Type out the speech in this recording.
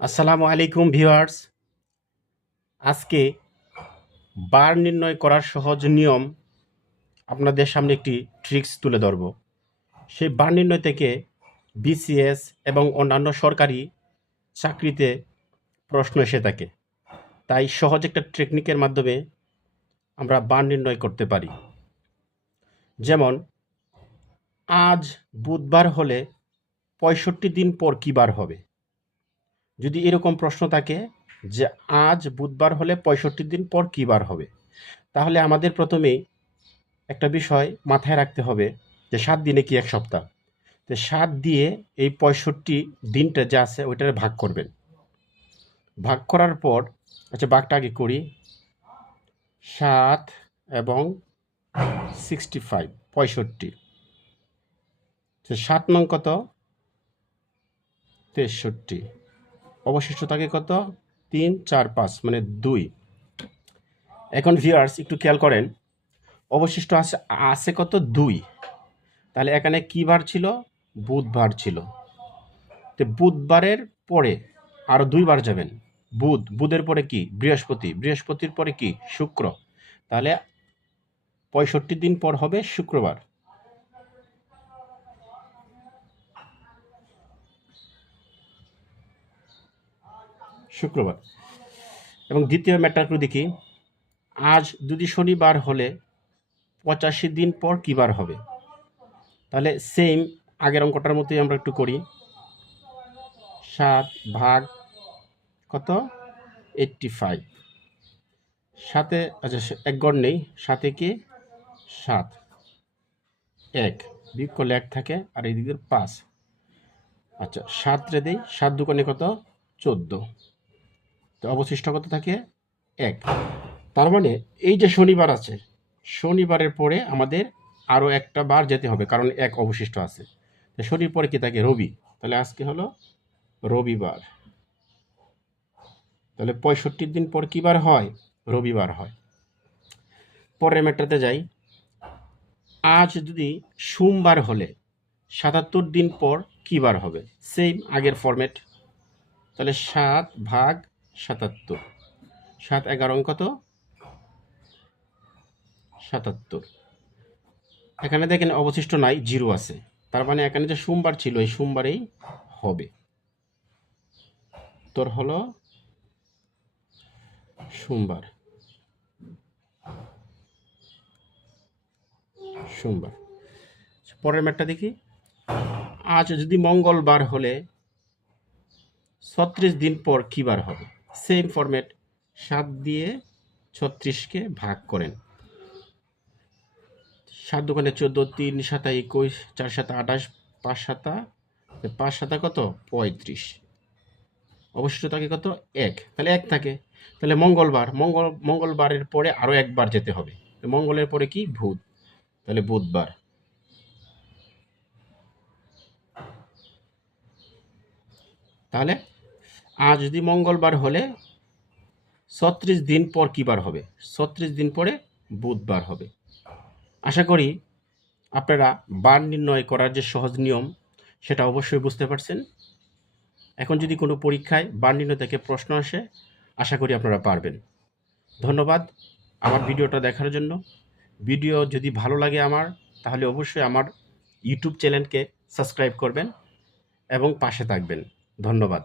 আসসালামু আলাইকুম ভিউয়ার্স। আজকে বার নির্ণয় করার সহজ নিয়ম আপনাদের সামনে একটি ট্রিক্স তুলে ধরব। সেই বার নির্ণয় থেকে বিসিএস এবং অন্যান্য সরকারি চাকরিতে প্রশ্ন এসে থাকে। তাই সহজ একটা টেকনিকের মাধ্যমে আমরা বার নির্ণয় করতে পারি। যেমন আজ বুধবার হলে ৬৫ দিন পর কী বার হবে? যদি এরকম প্রশ্ন থাকে যে আজ বুধবার হলে ৬৫ দিন পর কী বার হবে, তাহলে আমাদের প্রথমেই একটা বিষয় মাথায় রাখতে হবে যে ৭ দিনে কি ১ সপ্তাহ। তো ৭ দিয়ে এই ৬৫ দিনটা যা আছে ওইটারে ভাগ করবেন। ভাগ করার পর ভাগটা আগে করি। ৭ এবং 65 ৬৫। ৭ নং কত? ৬৩। অবশিষ্ট থাকে কত? ৩, ৪, ৫ মানে ২। এখন ভিউয়ার্স একটু খেয়াল করেন, অবশিষ্ট আছে কত? ২। তাহলে এখানে কী বার ছিল? বুধবার ছিল। তো বুধবারের পরে আরও ২ বার যাবেন। বুধের পরে কি? বৃহস্পতি। বৃহস্পতির পরে কি? শুক্র। তাহলে ৬৫ দিন পর হবে শুক্রবার। এবং দ্বিতীয় ম্যাটারগুলো দেখি। আজ যদি শনিবার হলে ৮৫ দিন পর কী বার হবে? তাহলে সেম আগের অঙ্কটার মতোই আমরা একটু করি। ৭ ভাগ কত? 85। সাথে এক গড় নেই, সাথে কি? ৭। ১ বিয়োগ করলে ১ থাকে, আর এই দিকের ৫। ৭ রে দেই, ৭ দুগুণে কত? ১৪। তো অবশিষ্ট কত থাকে? ১। তার মানে এই যে শনিবার আছে, শনিবারের পরে আমাদের আরও একটা বার যেতে হবে, কারণ ১ অবশিষ্ট আছে। তো শনির পরে কি থাকে? রবি। তাহলে আজকে হলো রবিবার। তাহলে ৬৫ দিন পর কী বার হয়? রবিবার হয়। পরের ম্যাটারতে যাই। আজ যদি সোমবার হলে ৭৭ দিন পর কী বার হবে? সেম আগের ফরম্যাট। তাহলে ৭ ভাগ ৭৭। ৭ ১১ কত? ৭৭। এখানে দেখেন অবশিষ্ট নাই, 0 আছে। তার মানে এখানে যে সোমবার ছিল এই সোমবারেই হবে। তোর হলো সোমবার। পরের ম্যাটটা দেখি। আজ যদি মঙ্গলবার হলে ৩৬ দিন পর কী বার হবে? Same format. ৭ দিয়ে ৩৬কে ভাগ করেন। ৭ দুগুণে ১৪, ৩ সাতা ২১, ৪ সাতা ২৮, ৫ সাতা কত? ৩৫। অবশিষ্ট থাকে কত? ১। তাহলে ১ থাকে। তাহলে মঙ্গলবারের পরে আরও একবার যেতে হবে। মঙ্গলের পরে কি? বুধ। তাহলে বুধবার। তাহলে আজ যদি মঙ্গলবার হলে ৩৬ দিন পর কী বার হবে? ৩৬ দিন পরে বুধবার হবে। আশা করি আপনারা বার নির্ণয় করার যে সহজ নিয়ম সেটা অবশ্যই বুঝতে পারছেন। এখন যদি কোনো পরীক্ষায় বার নির্ণয় থেকে প্রশ্ন আসে, আশা করি আপনারা পারবেন। ধন্যবাদ আমার ভিডিওটা দেখার জন্য। ভিডিও যদি ভালো লাগে আমার, তাহলে অবশ্যই আমার ইউটিউব চ্যানেলকে সাবস্ক্রাইব করবেন এবং পাশে থাকবেন। ধন্যবাদ।